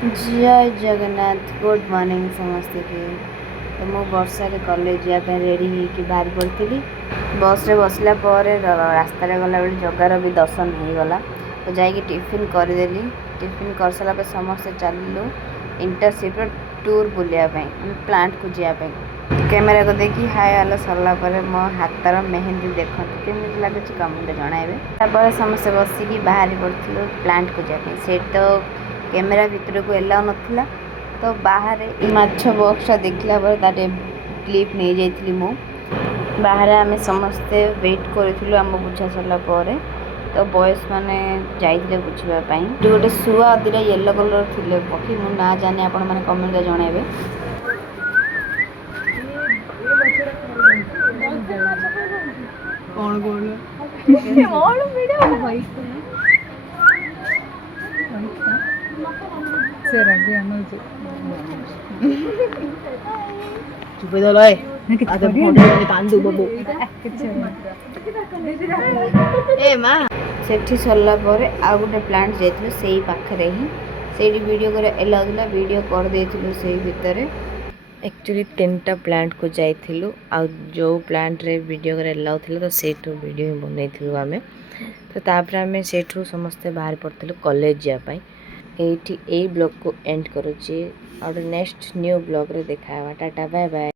जय Jagannath good morning समस्ते के तो मु वर्षा कॉलेज जावाई रेडी होकर बाहर पड़ी बस रे बसला रास्त गला बेले जगार भी दर्शन हो गला तो जाकि टिफिन करदेली टिफिन कर सारा समस्ते चलू इंटरशिप टूर बुलायापी प्लांट को जावाई कैमेरा को देखी हाय हेलो सरला मो हाथर मेहंदी देखते केमी लगुच कमेंट जनइबे समस्ते बसिकी बाहरी पड़ू प्लांट को जावाई से तो कैमेरा भितर को एलाउ नथिला तो बाहर माछ बॉक्सटा देखला क्लिप नहीं जाइली मु बाहर आम समस्ते वेट करूँ आम बुझा सरला तो बॉयज मैंने जाइए बुझापी गोटे शुआ दुटा येलो कलर थे पक्षी मु ना जाने आपण मैंने कमेंट जनइबे कौन सेठी सरला आ गोटे प्लांट जाइए से पाखे ही से वीडियो कर एलाउला वीडियो कर देथिलु से भितर एक्चुअली 3टा प्लांट को जाइलु आ जो प्लांट रे वीडियो कर एलाउ थिला तो सेठू वीडियो ही बनइलु आमे तो तापर आमे सेठू समस्ते बाहर पड़थिलु कॉलेज जापाई एठी ए ब्लॉग को एंड करूची और नेक्स्ट न्यू ब्लॉग रे देखा टाटा बाय बाय।